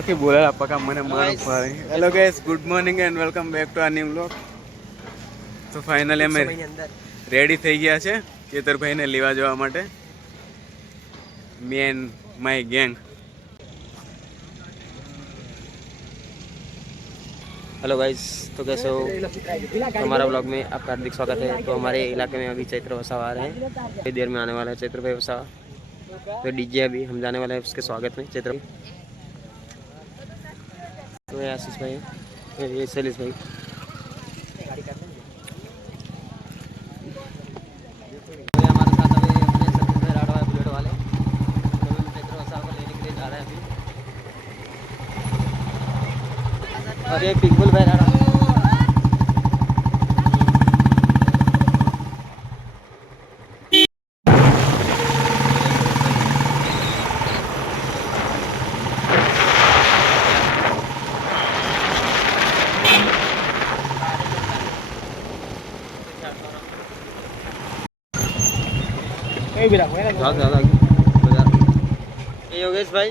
Okay બોલા પકા મને મારું ફારે hello guys good morning and welcome back to આ ન્યુ વ્લોગ. તો ફાઇનલી અમે રેડી થઈ ગયા છે કેતરભાઈને લેવા જવા માટે. Me and my gang. Hello guys, तो कैसे हो? हमारा ब्लॉग में आपका हार्दिक स्वागत है। तो हमारे इलाके में अभी चैत्र वसावा आ रहे हैं, थोड़ी देर में आने वाला है चैत्र भाई वसावा। तो डीजे अभी हम जाने वाले हैं उसके स्वागत में चैत्र भाई। तो ये आशीष भाई, ये शैलेश भाई। तो हमारे साथ अभी अपने सतीश भाई राठवा बुलेट वाले, तो हम चैत्र वसावा को लेने के लिए जा रहे हैं अभी। और ये पिंकुल भाई राठवा योगेश भाई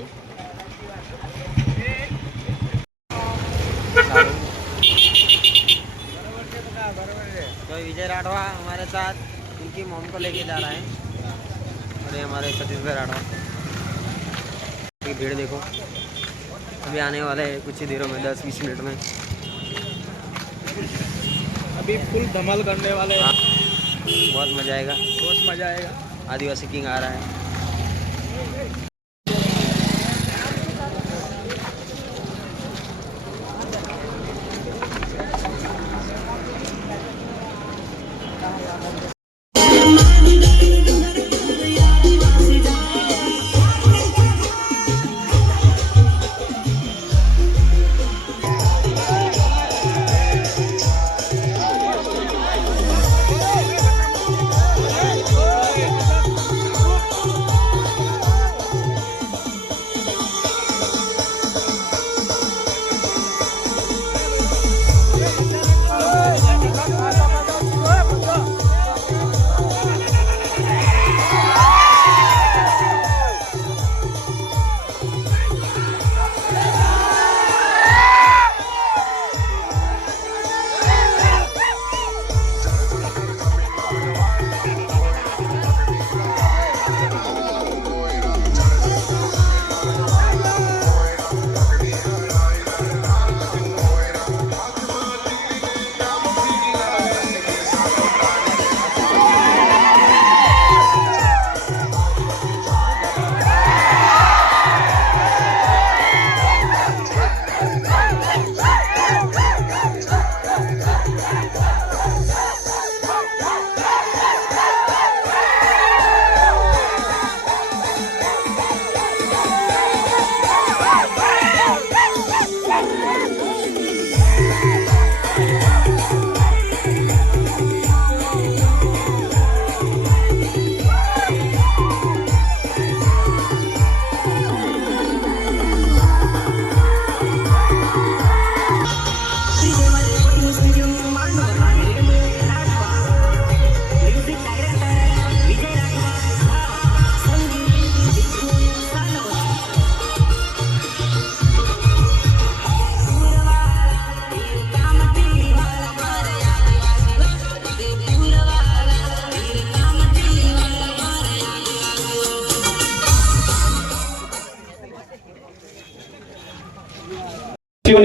तो विजय राठवा हमारे साथ उनकी मॉम को लेके जा रहा है। और ये हमारे सतीश भाई राठवा की भीड़ देखो, अभी आने वाले हैं कुछ ही देरों में, 10-20 मिनट में। अभी फुल धमाल करने वाले हैं। बहुत मजा आएगा, बहुत मजा आएगा। आदिवासी किंग आ रहा है।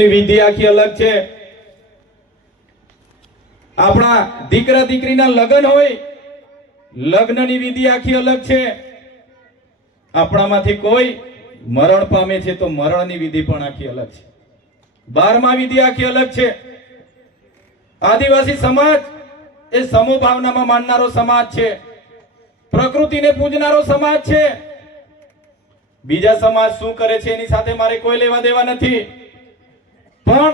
વિધિ આખી અલગ છે. આપણા દીકરા દીકરીના લગ્ન હોય, લગ્નની વિધિ આખી અલગ છે. આપણામાંથી કોઈ મરણ પામે છે તો મરણની વિધિ પણ આખી અલગ છે. 12મા વિધિ આખી અલગ છે. આદિવાસી સમાજ એ સમૂહ ભાવનામાં માનનારો સમાજ છે, પ્રકૃતિને પૂજનારો સમાજ છે. બીજા સમાજ શું કરે છે એની સાથે મારે કોઈ લેવા દેવા નથી. પણ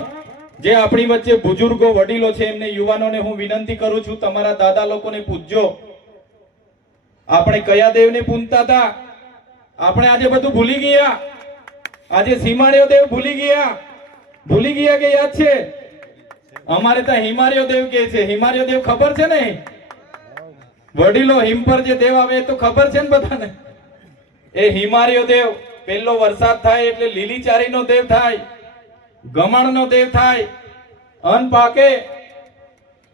જે આપણી વચ્ચે બુજુર્ગો વડીલો છે એમને યુવાનોને હું વિનંતી કરું છું, તમારા દાદા લોકોને પૂજજો. આપણે કયા દેવને પૂજતા હતા? આપણે આજે બધું ભૂલી ગયા. આજે સીમાડ્યો દેવ ભૂલી ગયા કે યાદ છે? અમારે ત્યાં હિમાર્યો દેવ કે છે. હિમાર્યો દેવ ખબર છે ને? વડીલો હિમ પર જે દેવ આવે તો ખબર છે ને બધાને? એ હિમાર્યો દેવ પહેલો વરસાદ થાય એટલે લીલીચારીનો દેવ થાય, ગમણનો દેવ થાય, અન્ન પાકે.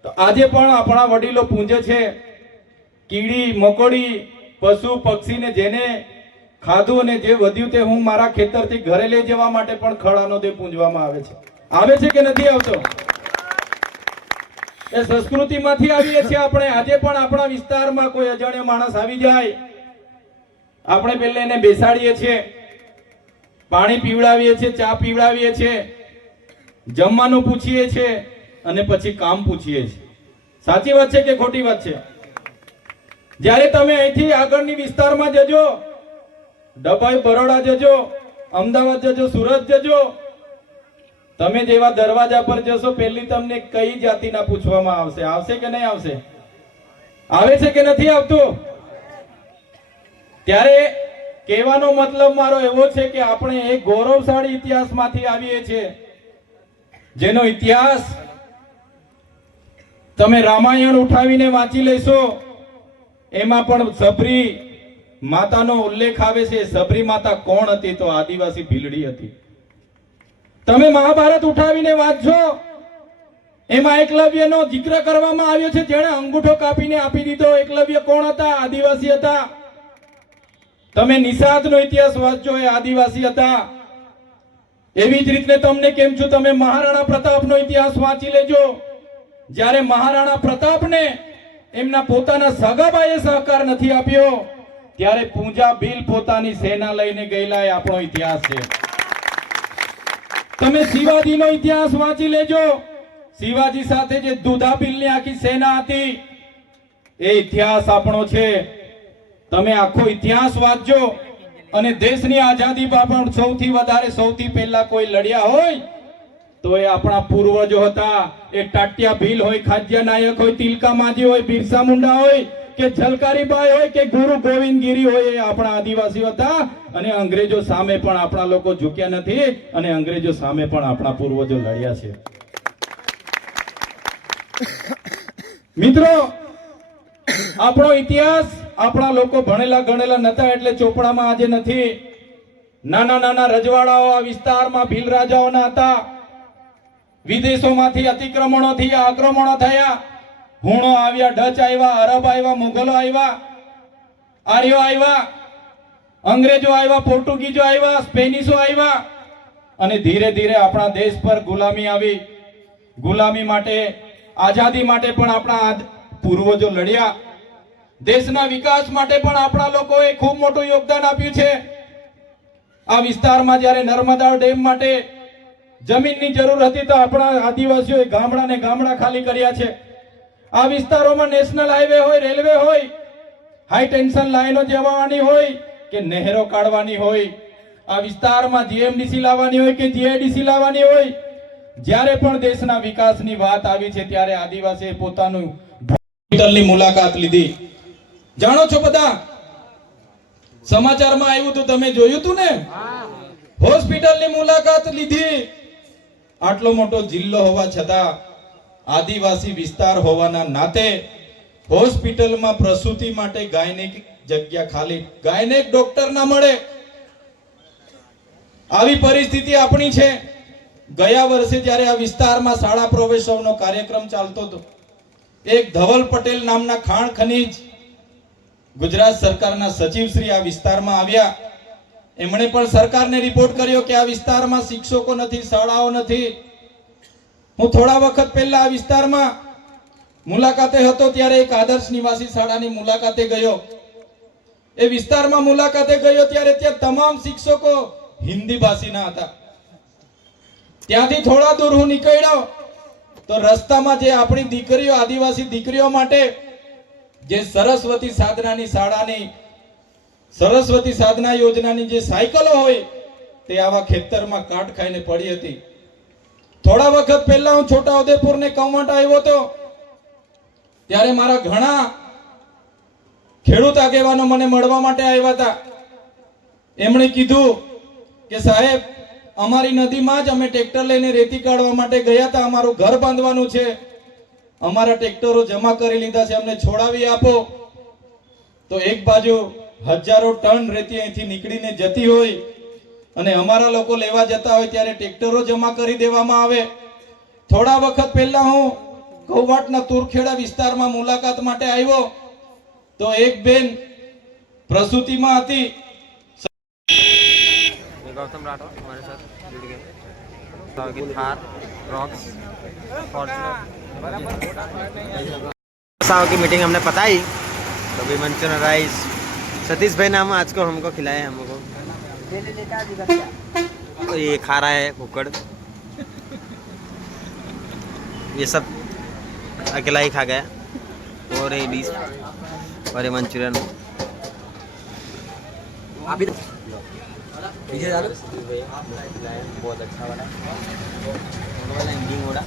તો આજે પણ આપણા વડીલો પૂજે છે. કીડી મકોડી પશુ પક્ષીને જેને ખાધું અને જે વધ્યું તે હું મારા ખેતરથી ઘરે લઈ જવા માટે પણ ખડાનો દેવ પૂજવામાં આવે છે કે નથી આવતો? એ સંસ્કૃતિમાંથી આવીએ છીએ આપણે. આજે પણ આપણા વિસ્તારમાં કોઈ અજાણ્યો માણસ આવી જાય, આપણે પહેલા એને બેસાડીએ છીએ, પાણી પીવડાવીએ છીએ, ચા પીવડાવીએ છીએ, જમવાનું પૂછીએ છીએ અને પછી કામ પૂછીએ છીએ. સાચી વાત છે કે ખોટી વાત છે? જ્યારે તમે અહીંથી આગળની વિસ્તારમાં જજો, ડભાઈ બરોડા જજો, અમદાવાદ જજો, સુરત જજો, તમે જેવા દરવાજા પર જશો પહેલી તમને કઈ જાતિના પૂછવામાં આવશે? આવશે કે નહીં આવશે? આવે છે કે નથી આવતું? ત્યારે કહેવાનો મતલબ મારો એવો છે કે આપણે એક ગૌરવશાળી ઇતિહાસમાંથી આવીએ છીએ, જેનો ઇતિહાસ તમે રામાયણ ઉઠાવીને વાંચી લેશો, એમાં પણ સબરી માતાનો ઉલ્લેખ આવે છે. સબરી માતા કોણ હતી? તો આદિવાસી ભીલડી હતી. તમે મહાભારત ઉઠાવીને વાંચજો, એમાં એકલવ્યનો જિક્ર કરવામાં આવ્યો છે, જેણે અંગૂઠો કાપીને આપી દીધો. એકલવ્ય કોણ હતા? આદિવાસી હતા. તમે નિષાદનો ઇતિહાસ વાંચજો, એ આદિવાસી હતા. એવી જ રીતે તમને કેમ છું, તમે મહારાણા પ્રતાપનો ઇતિહાસ વાંચી લેજો. જ્યારે મહારાણા પ્રતાપને એમના પોતાના સગાભાઈએ સહકાર નથી આપ્યો, ત્યારે પૂંજા ભીલ પોતાની સેના લઈને ગયેલા, એ આપણો ઇતિહાસ છે. તમે શિવાજીનો ઇતિહાસ વાંચી લેજો. શિવાજી સાથે જે દુધાબીલની આખી સેના હતી, એ ઇતિહાસ આપણો છે. તમે આખો ઇતિહાસ વાંચજો. અને દેશની આઝાદીમાં પણ સૌથી વધારે સૌથી પહેલા કોઈ લડ્યા હોય તો એ આપણા પૂર્વજો હતા. એ ટાટિયા ભીલ હોય, ખાજ્યા નાયક હોય, તિલકા માંજી હોય, બિરસા મુંડા હોય કે ઝલકારીબાઈ હોય કે ગુરુ ગોવિંદગીરી હોય, એ આપણા આદિવાસીઓ હતા. અને અંગ્રેજો સામે પણ આપણા લોકો ઝૂક્યા નથી, અને અંગ્રેજો સામે પણ આપણા પૂર્વજો લડ્યા છે. મિત્રો, આપણો ઇતિહાસ આપણા લોકો ભણેલા ગણેલા નતા એટલે ચોપડામાં આજે નથી. નાના નાના રજવાડાઓ આ વિસ્તારમાં ભીલ રાજાઓના હતા. વિદેશોમાંથી અતિક્રમણોથી આક્રમણો થયા. હુણો આવ્યા, ડચ આવ્યા, અરબ આવ્યા, મુગલો આવ્યા, આર્યો આવ્યા, અંગ્રેજો આવ્યા, પોર્ટુગીઝો આવ્યા, સ્પેનિશો આવ્યા, અને ધીરે ધીરે આપણા દેશ પર ગુલામી આવી. ગુલામી માટે, આઝાદી માટે પણ આપણા પૂર્વજો લડ્યા. દેશના વિકાસ માટે પણ આપણા લોકોએ ખૂબ મોટું યોગદાન આપ્યું છે. આ વિસ્તારમાં જ્યારે નર્મદા ડેમ માટે જમીનની જરૂર હતી તો આપણા આદિવાસીઓએ ગામડાને ગામડા ખાલી કર્યા છે. આ વિસ્તારોમાં નેશનલ હાઈવે હોય, રેલવે હોય, હાઈ ટેન્શન લાઈનો જવાની હોય કે નહેરો કાઢવાની હોય, આ વિસ્તારમાં જીએમડીસી લાવવાની હોય કે જીઆઈડીસી લાવવાની હોય, જ્યારે પણ દેશના વિકાસની વાત આવી છે ત્યારે આદિવાસીએ પોતાનું હોસ્પિટલની મુલાકાત લીધી. જાણો છો બધા, સમાચારમાં આવ્યું હતું, તમે જોયું હતું ને? હોસ્પિટલની મુલાકાત લીધી. આટલો મોટો જિલ્લો હોવા છતાં, આદિવાસી વિસ્તાર હોવાના નાતે હોસ્પિટલમાં પ્રસૂતિ માટે ગાયનેક જગ્યા ખાલી, ગાયનેક ડોક્ટર ના મળે. આવી પરિસ્થિતિ આપણી છે. ગયા વર્ષે જ્યારે આ વિસ્તારમાં શાળા પ્રવેશોનો કાર્યક્રમ ચાલતો હતો, એક ધવલ પટેલ નામના ખાણ ખનીજ ગુજરાત સરકારના સચિવ શ્રી આ વિસ્તારમાં આવ્યા. એમણે પણ સરકારને રિપોર્ટ કર્યો કે આ વિસ્તારમાં શિક્ષકો નથી, શાળાઓ નથી. હું થોડા વખત પહેલા આ વિસ્તારમાં મુલાકાતે હતો ત્યારે એક આદર્શ નિવાસી શાળાની મુલાકાતે ગયો. એ વિસ્તારમાં મુલાકાતે ગયો ત્યારે ત્યાં તમામ શિક્ષકો હિન્દી ભાષીના હતા. ત્યાંથી થોડા દૂર હું નીકળ્યો તો રસ્તામાં જે આપણી દીકરીઓ, આદિવાસી દીકરીઓ માટે જે સરસ્વતી સાધનાની શાળાની, સરસ્વતી સાધના યોજનાની જે સાયકલો હોય તે આવા ખેતરમાં કાટ ખાઈને પડી હતી. થોડા વખત પહેલા હું છોટાઉદેપુર ને કવાંટ આવ્યો હતો ત્યારે મારા ઘણા ખેડૂત આગેવાનો મને મળવા માટે આવ્યા હતા. એમણે કીધું કે સાહેબ, અમારી નદીમાં જ અમે ટ્રેક્ટર લઈને રેતી કાઢવા માટે ગયા હતા, અમારું ઘર બાંધવાનું છે, અમારા ટ્રેક્ટરો જમા કરી લીધા છે, અમને છોડાવી આપો. તો એક બાજુ હજારો ટન રેતી અહીંથી નીકળીને જતી હોય અને અમારા લોકો લેવા જતા હોય ત્યારે ટ્રેક્ટરો જમા કરી દેવામાં આવે. થોડા વખત પહેલા હું કૌવાટના તુરખેડા વિસ્તારમાં મુલાકાત માટે આવ્યો તો એક બેન પ્રસૂતિમાં હતી. गौतम राठौर हमारे साथ जुड़ गए की थार रॉक्स फॉर्च्यूनर की मीटिंग हमने बताई तो अभी मंचूरियन राइस सतीश भाई नाम आज को हमको खिलाए हमको तो ये खा रहा है कुकड़ ये सब अकेला ही खा गया और ये डिश और ये मंचूरियन अभी पीछे डालो बहुत अच्छा वाला एंडिंग हो रहा